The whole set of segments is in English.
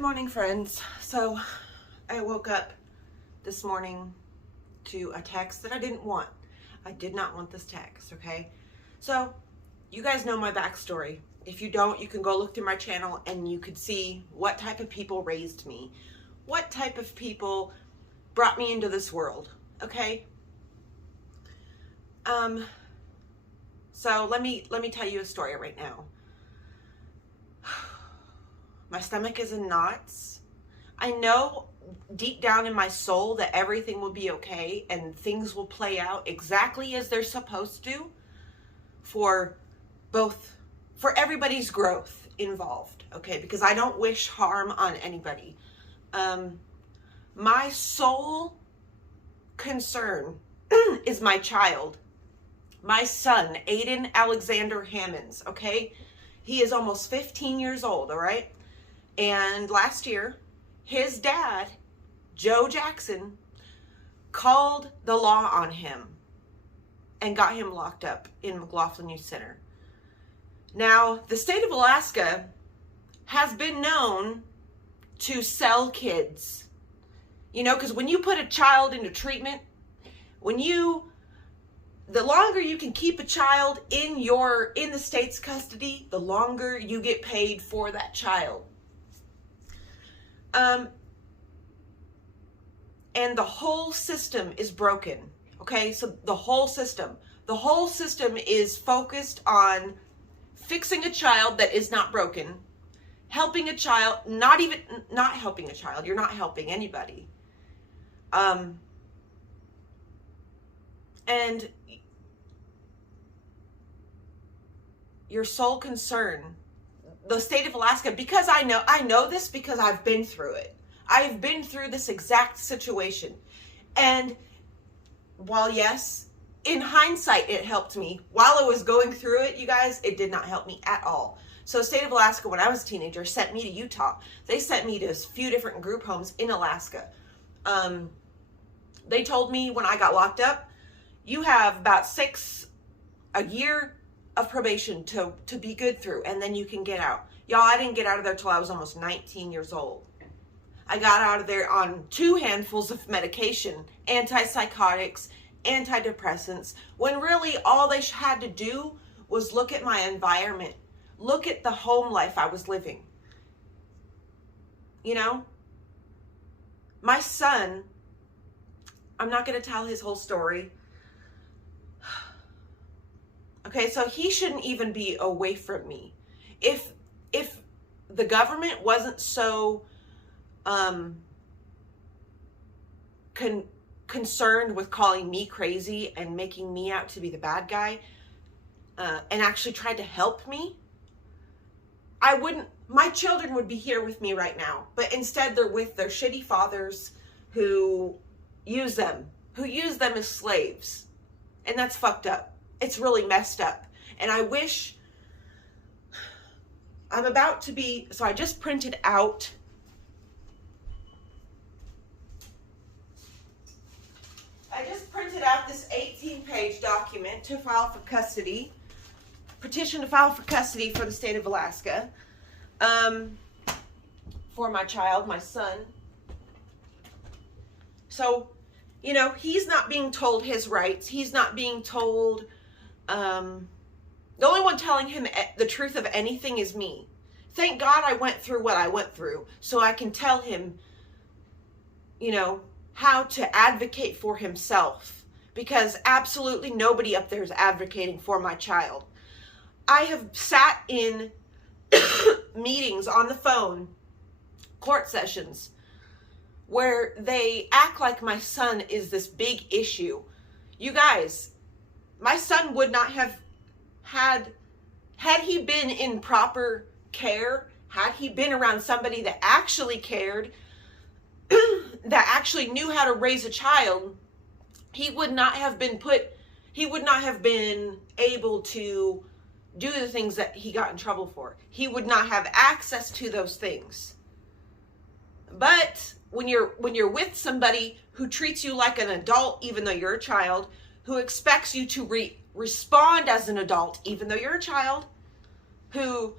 Good morning, friends. So I woke up this morning to a text that I didn't want. I did not want this text, okay? So you guys know my backstory. If you don't, you can go look through my channel and you could see what type of people raised me, what type of people brought me into this world, okay? So let me tell you a story right now. My stomach is in knots. I know deep down in my soul that everything will be okay and things will play out exactly as they're supposed to for everybody's growth involved, okay? Because I don't wish harm on anybody. My sole concern is my child, my son, Aiden Alexander Hammonds, okay? He is almost 15 years old, all right? And last year, his dad, Joe Jackson, called the law on him and got him locked up in McLaughlin Youth Center. Now, the state of Alaska has been known to sell kids. You know, because when you put a child into treatment, the longer you can keep a child in the state's custody, the longer you get paid for that child. And the whole system is broken, okay? So the whole system is focused on fixing a child that is not broken, helping a child, not helping a child. You're not helping anybody. And your sole concern, the state of Alaska, because I know this because I've been through it. I've been through this exact situation. And while yes, in hindsight, it helped me. While I was going through it, you guys, it did not help me at all. So the state of Alaska, when I was a teenager, sent me to Utah. They sent me to a few different group homes in Alaska. They told me when I got locked up, you have about a year of probation to be good through, and then you can get out. Y'all, I didn't get out of there till I was almost 19 years old. I got out of there on 2 handfuls of medication, antipsychotics, antidepressants, when really all they had to do was look at my environment, look at the home life I was living. You know, my son, I'm not going to tell his whole story. Okay, so he shouldn't even be away from me. If the government wasn't so concerned with calling me crazy and making me out to be the bad guy, and actually tried to help me, my children would be here with me right now. But instead they're with their shitty fathers who use them as slaves. And that's fucked up. It's really messed up. And I wish so I just printed out this 18-page document to file for custody, petition to file for custody for the state of Alaska, for my child, my son. So, you know, he's not being told his rights. He's not being told, the only one telling him the truth of anything is me. Thank God I went through what I went through so I can tell him, you know, how to advocate for himself, because absolutely nobody up there is advocating for my child. I have sat in meetings on the phone, court sessions, where they act like my son is this big issue. You guys, my son would not have had he been in proper care, had he been around somebody that actually cared, that actually knew how to raise a child, he would not have been able to do the things that he got in trouble for. He would not have access to those things. But when you're with somebody who treats you like an adult even though you're a child, who expects you to respond as an adult even though you're a child, who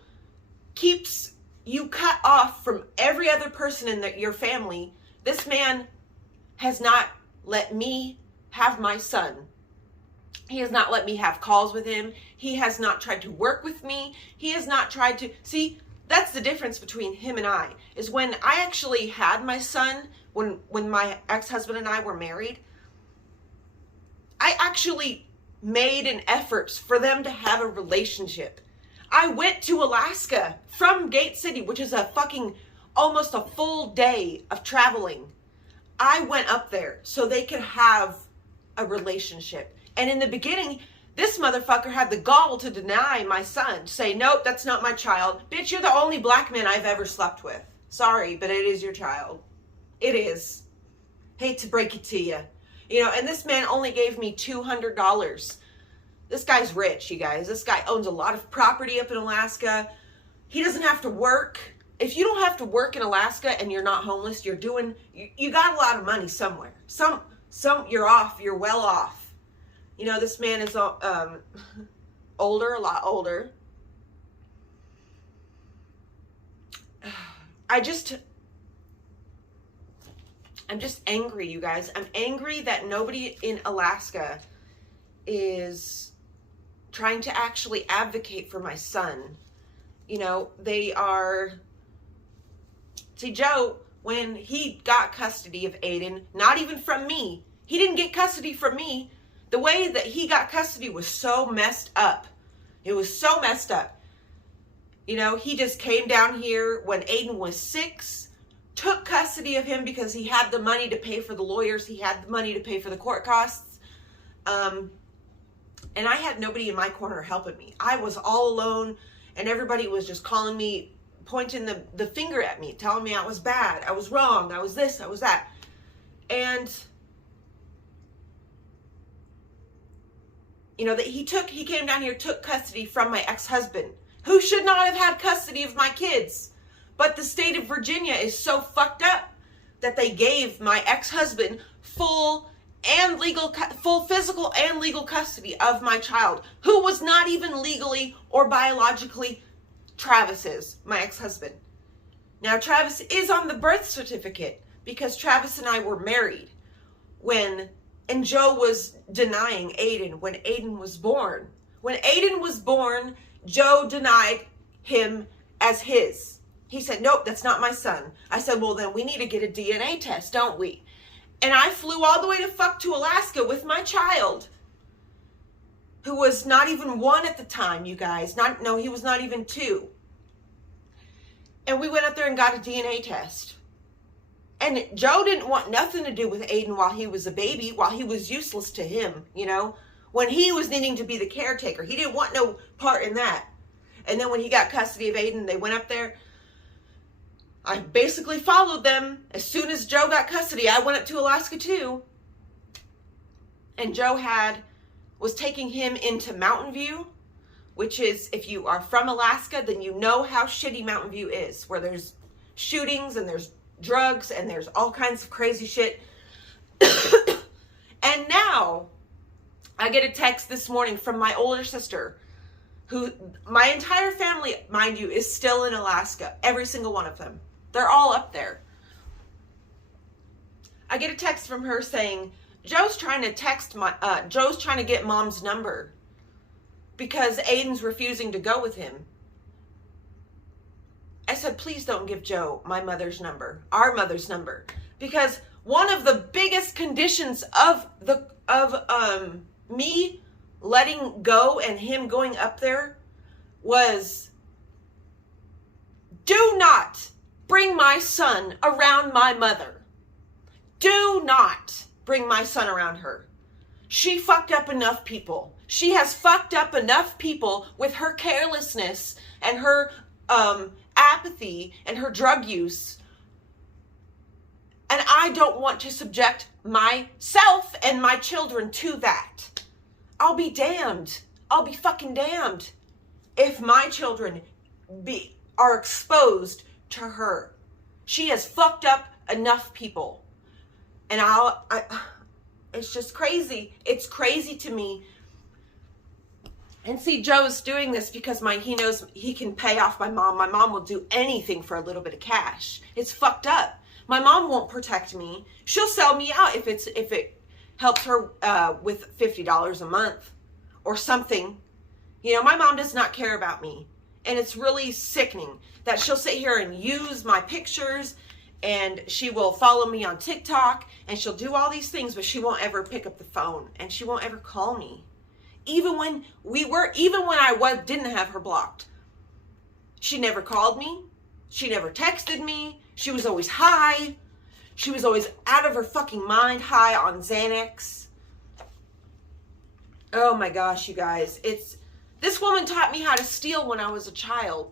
keeps you cut off from every other person in your family. This man has not let me have my son. He has not let me have calls with him. He has not tried to work with me. He has not tried to... See, that's the difference between him and I, is when I actually had my son, when my ex-husband and I were married, I actually made an effort for them to have a relationship. I went to Alaska from Gate City, which is a fucking almost a full day of traveling. I went up there so they could have a relationship. And in the beginning, this motherfucker had the gall to deny my son, to say, nope, that's not my child. Bitch, you're the only black man I've ever slept with. Sorry, but it is your child. It is. Hate to break it to you. You know, and this man only gave me $200. This guy's rich, you guys. This guy owns a lot of property up in Alaska. He doesn't have to work. If you don't have to work in Alaska and you're not homeless, you got a lot of money somewhere. Some you're off, you're well off. You know, this man is older, a lot older. I'm just angry, you guys. I'm angry that nobody in Alaska is trying to actually advocate for my son. You know, they are... See, Joe, when he got custody of Aiden, not even from me, he didn't get custody from me. The way that he got custody was so messed up. It was so messed up. You know, he just came down here when Aiden was 6, took custody of him because he had the money to pay for the lawyers. He had the money to pay for the court costs. And I had nobody in my corner helping me. I was all alone, and everybody was just calling me, pointing the finger at me, telling me I was bad, I was wrong, I was this, I was that. And you know, that he came down here, took custody from my ex-husband, who should not have had custody of my kids. But the state of Virginia is so fucked up that they gave my ex-husband full physical and legal custody of my child, who was not even legally or biologically Travis's, my ex-husband. Now, Travis is on the birth certificate because Travis and I were married and Joe was denying Aiden when Aiden was born. When Aiden was born, Joe denied him as his. He said, nope, that's not my son. I said, well, then we need to get a DNA test, don't we? And I flew all the way to Alaska with my child, who was not even 1 at the time, you guys. He was not even 2. And we went up there and got a DNA test. And Joe didn't want nothing to do with Aiden while he was a baby, while he was useless to him, you know. When he was needing to be the caretaker, he didn't want no part in that. And then when he got custody of Aiden, they went up there. I basically followed them. As soon as Joe got custody, I went up to Alaska too. And Joe was taking him into Mountain View, which is, if you are from Alaska, then you know how shitty Mountain View is, where there's shootings and there's drugs and there's all kinds of crazy shit. And now I get a text this morning from my older sister, who my entire family, mind you, is still in Alaska. Every single one of them. They're all up there. I get a text from her saying, Joe's trying to get mom's number because Aiden's refusing to go with him. I said, please don't give Joe my mother's number, our mother's number, because one of the biggest conditions of me letting go and him going up there was, do not bring my son around my mother. Do not bring my son around her. She fucked up enough people. She has fucked up enough people with her carelessness and her apathy and her drug use. And I don't want to subject myself and my children to that. I'll be damned. I'll be fucking damned if my children are exposed to her. She has fucked up enough people. And it's just crazy. It's crazy to me And see, Joe's doing this because he knows he can pay off my mom. My mom will do anything for a little bit of cash. It's fucked up. My mom won't protect me. She'll sell me out if it helps her with $50 a month or something. You know, my mom does not care about me. And it's really sickening that she'll sit here and use my pictures, and she will follow me on TikTok, and she'll do all these things, but she won't ever pick up the phone, and she won't ever call me. Even when I didn't have her blocked, she never called me. She never texted me. She was always high. She was always out of her fucking mind, high on Xanax. Oh my gosh, you guys. This woman taught me how to steal when I was a child.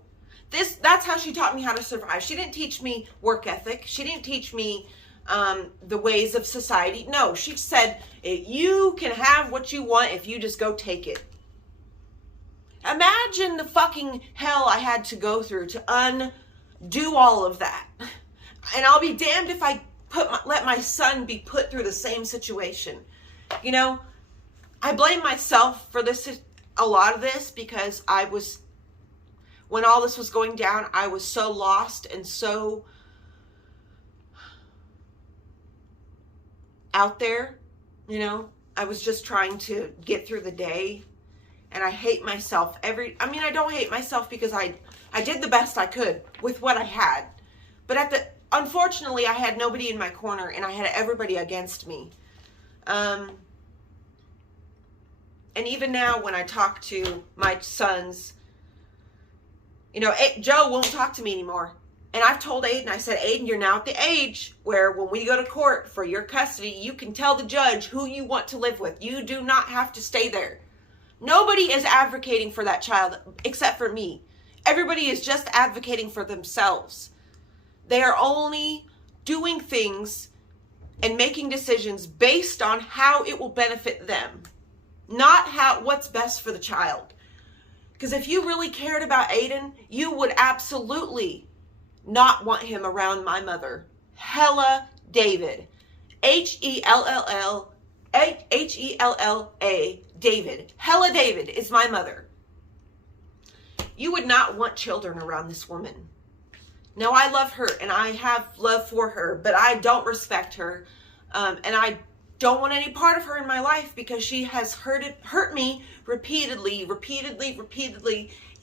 That's how she taught me how to survive. She didn't teach me work ethic. She didn't teach me the ways of society. No, she said, you can have what you want if you just go take it. Imagine the fucking hell I had to go through to undo all of that. And I'll be damned if I let my son be put through the same situation. You know, I blame myself for a lot of this, because when all this was going down, I was so lost and so out there, you know. I was just trying to get through the day, and I hate myself I don't hate myself, because I did the best I could with what I had. But unfortunately, I had nobody in my corner, and I had everybody against me. And even now, when I talk to my sons, you know, Joe won't talk to me anymore. And I've told Aiden, I said, Aiden, you're now at the age where when we go to court for your custody, you can tell the judge who you want to live with. You do not have to stay there. Nobody is advocating for that child except for me. Everybody is just advocating for themselves. They are only doing things and making decisions based on how it will benefit them, not what's best for the child. Because if you really cared about Aiden, you would absolutely not want him around my mother, Hella David. Hella David. Hella David is my mother. You would not want children around this woman. Now, I love her, and I have love for her, but I don't respect her, and I don't want any part of her in my life, because she has hurt me repeatedly,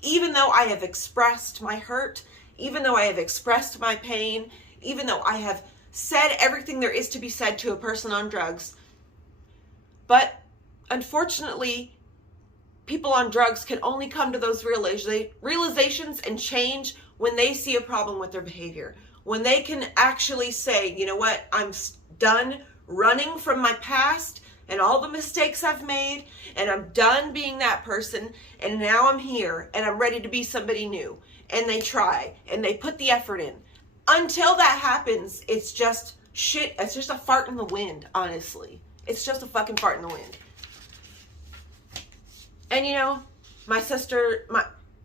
even though I have expressed my hurt, even though I have expressed my pain, even though I have said everything there is to be said to a person on drugs. But unfortunately, people on drugs can only come to those realizations and change when they see a problem with their behavior. When they can actually say, you know what, I'm done running from my past and all the mistakes I've made, and I'm done being that person, and now I'm here, and I'm ready to be somebody new. And they try, and they put the effort in. Until that happens, it's just shit. It's just a fart in the wind, honestly. It's just a fucking fart in the wind. And you know, my sister,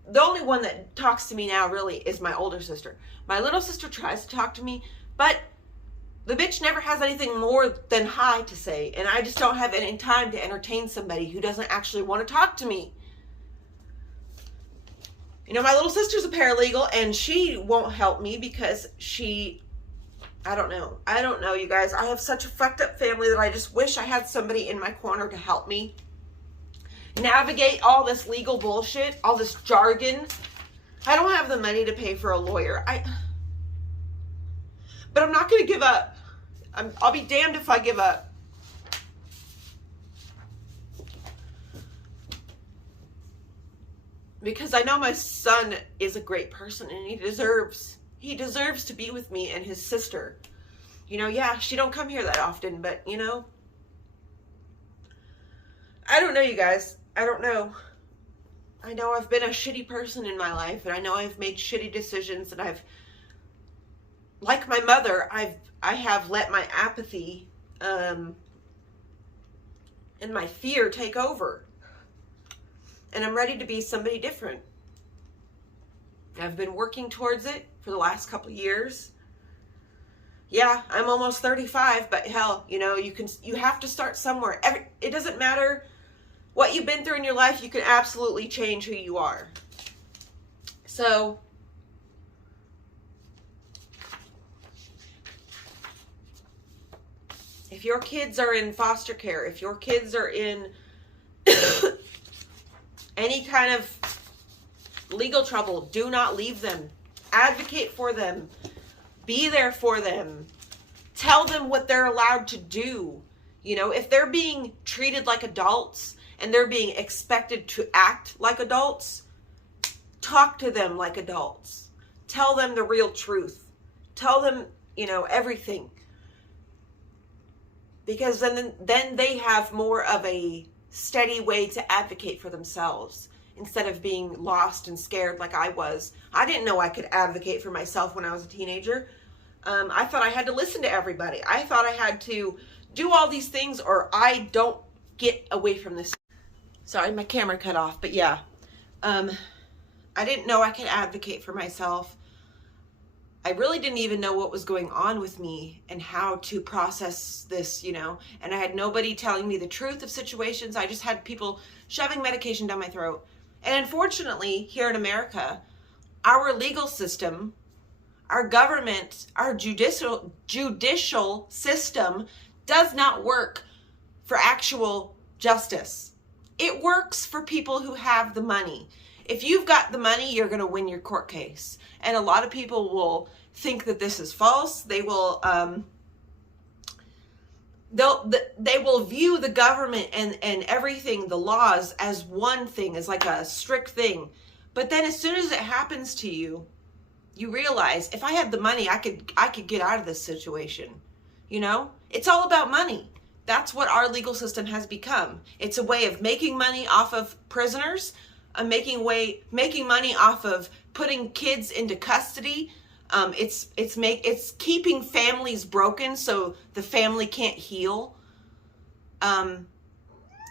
the only one that talks to me now really is my older sister. My little sister tries to talk to me, but the bitch never has anything more than hi to say. And I just don't have any time to entertain somebody who doesn't actually want to talk to me. You know, my little sister's a paralegal, and she won't help me because I don't know, you guys. I have such a fucked up family that I just wish I had somebody in my corner to help me navigate all this legal bullshit, all this jargon. I don't have the money to pay for a lawyer. But I'm not going to give up. I'll be damned if I give up. Because I know my son is a great person, and he deserves to be with me and his sister. You know, yeah, she don't come here that often, but you know, I don't know, you guys. I don't know. I know I've been a shitty person in my life, and I know I've made shitty decisions, and like my mother, I have let my apathy and my fear take over. And I'm ready to be somebody different. I've been working towards it for the last couple of years. Yeah, I'm almost 35, but hell, you know, you have to start somewhere. It doesn't matter what you've been through in your life, you can absolutely change who you are. So, if your kids are in foster care, if your kids are in any kind of legal trouble, do not leave them. Advocate for them. Be there for them. Tell them what they're allowed to do. You know, if they're being treated like adults and they're being expected to act like adults, talk to them like adults. Tell them the real truth. Tell them, you know, everything. Because then they have more of a steady way to advocate for themselves instead of being lost and scared like I was. I didn't know I could advocate for myself when I was a teenager. I thought I had to listen to everybody. I thought I had to do all these things or I don't get away from this. Sorry, my camera cut off, but yeah. I didn't know I could advocate for myself. I really didn't even know what was going on with me and how to process this, you know. And I had nobody telling me the truth of situations. I just had people shoving medication down my throat. And unfortunately, here in America, our legal system, our government, our judicial system does not work for actual justice. It works for people who have the money. If you've got the money, you're going to win your court case. And a lot of people will think that this is false. They will they will view the government and everything, the laws, as one thing, as like a strict thing. But then as soon as it happens to you, you realize, if I had the money, I could get out of this situation. You know, it's all about money. That's what our legal system has become. It's a way of making money off of prisoners, making money off of putting kids into custody. It's keeping families broken so the family can't heal. And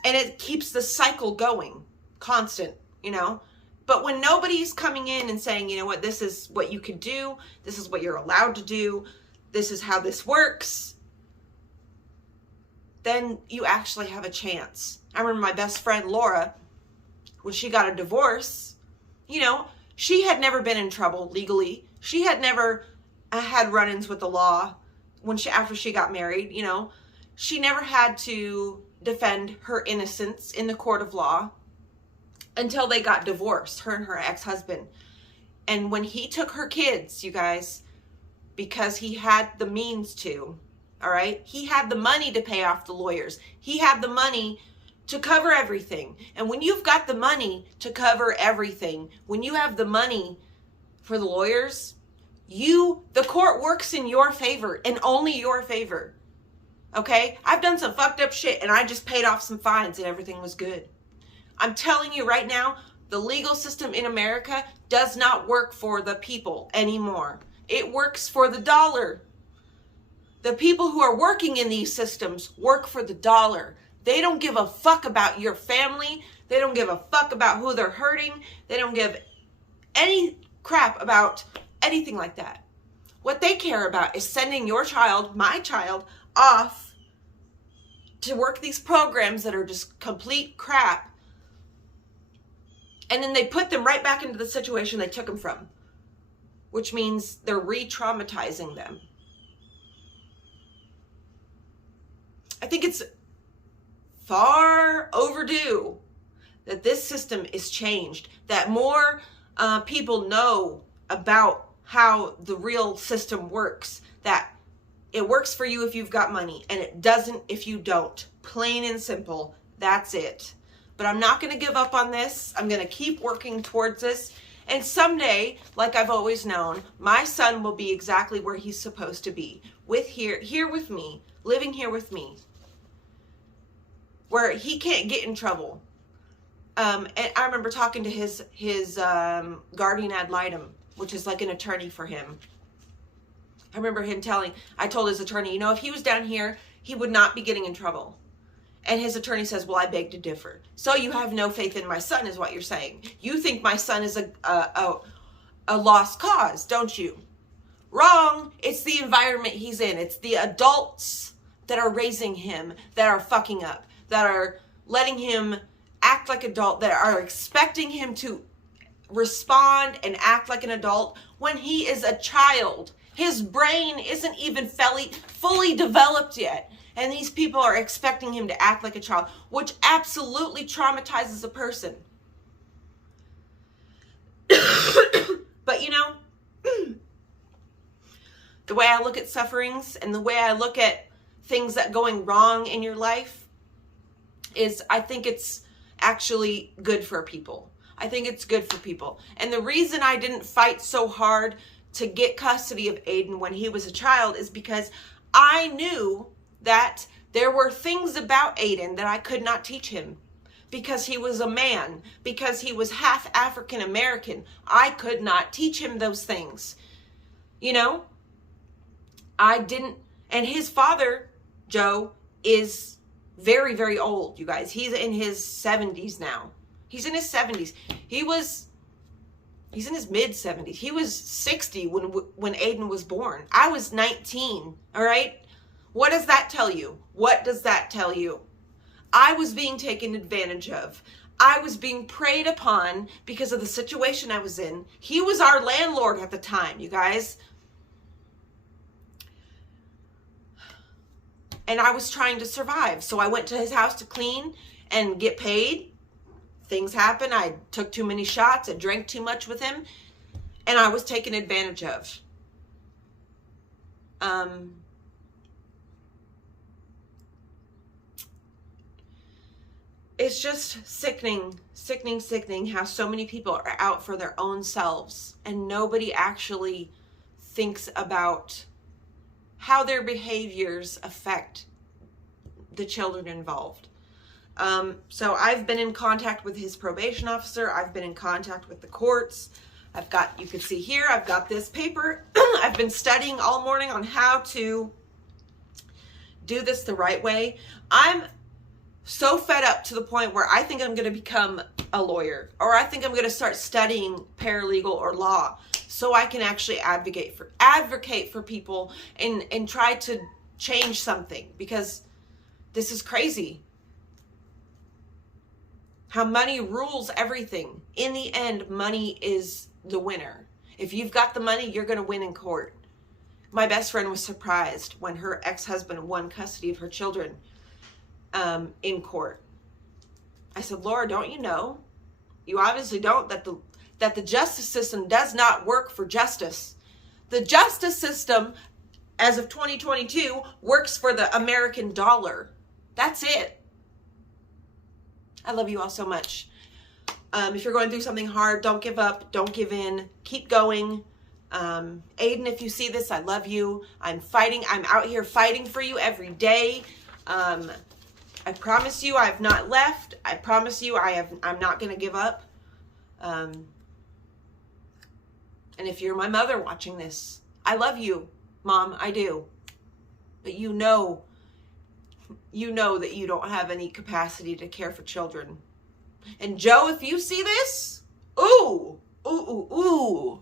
it keeps the cycle going, constant, you know. But when nobody's coming in and saying, you know what, this is what you can do, this is what you're allowed to do, this is how this works, then you actually have a chance. I remember my best friend Laura, when she got a divorce, you know, she had never been in trouble legally. She had never had run-ins with the law after she got married, you know. She never had to defend her innocence in the court of law until they got divorced, her and her ex-husband. And when he took her kids, you guys, because he had the means to, all right? He had the money to pay off the lawyers. He had the money to cover everything. And when you've got the money to cover everything, when you have the money for the lawyers, the court works in your favor and only your favor. Okay? I've done some fucked up shit and I just paid off some fines and everything was good. I'm telling you right now, the legal system in America does not work for the people anymore. It works for the dollar. The people who are working in these systems work for the dollar. They don't give a fuck about your family. They don't give a fuck about who they're hurting. They don't give any crap about anything like that. What they care about is sending your child, my child, off to work these programs that are just complete crap. And then they put them right back into the situation they took them from, which means they're re-traumatizing them. I think it's far overdue that this system is changed, that more people know about how the real system works, that it works for you if you've got money and it doesn't if you don't. Plain and simple. That's it. But I'm not going to give up on this. I'm going to keep working towards this. And someday, like I've always known, my son will be exactly where he's supposed to be. Here with me, living here with me. Where he can't get in trouble. And I remember talking to his guardian ad litem, which is like an attorney for him. I remember him I told his attorney, you know, if he was down here, he would not be getting in trouble. And his attorney says, well, I beg to differ. So you have no faith in my son is what you're saying. You think my son is a lost cause, don't you? Wrong. It's the environment he's in. It's the adults that are raising him that are fucking up, that are letting him act like adult, that are expecting him to respond and act like an adult when he is a child. His brain isn't even fully developed yet. And these people are expecting him to act like a child, which absolutely traumatizes a person. But you know, the way I look at sufferings and the way I look at things that going wrong in your life is, I think it's actually good for people. I think it's good for people. And the reason I didn't fight so hard to get custody of Aiden when he was a child is because I knew that there were things about Aiden that I could not teach him. Because he was a man, because he was half African American, I could not teach him those things. You know, I didn't. And his father, Joe, is very, very old, you guys. He's in his 70s now. He's in his 70s. He's in his mid 70s. He was 60 when Aiden was born. I was 19, all right? What does that tell you? What does that tell you? I was being taken advantage of. I was being preyed upon because of the situation I was in. He was our landlord at the time, you guys. And I was trying to survive. So I went to his house to clean and get paid. Things happened. I took too many shots. I drank too much with him. And I was taken advantage of. It's just sickening how so many people are out for their own selves and nobody actually thinks about how their behaviors affect the children involved. So I've been in contact with his probation officer. I've been in contact with the courts. I've got, you can see here, I've got this paper. I've been studying all morning on how to do this the right way. I'm so fed up to the point where I think I'm going to become a lawyer, or I think I'm going to start studying paralegal or law so I can actually advocate for people and try to change something, because this is crazy how money rules everything. In the end, money is the winner. If you've got the money, you're going to win in court. My best friend was surprised when her ex-husband won custody of her children in court. I said, Laura, don't you know? You obviously don't, that the justice system does not work for justice. The justice system, as of 2022, works for the American dollar. That's it. I love you all so much. If you're going through something hard, don't give up. Don't give in. Keep going. Aiden, if you see this, I love you. I'm fighting. I'm out here fighting for you every day. I promise you I have not left. I promise you I'm not going to give up. And if you're my mother watching this, I love you, Mom, I do. But you know that you don't have any capacity to care for children. And Joe, if you see this, ooh, ooh, ooh, ooh.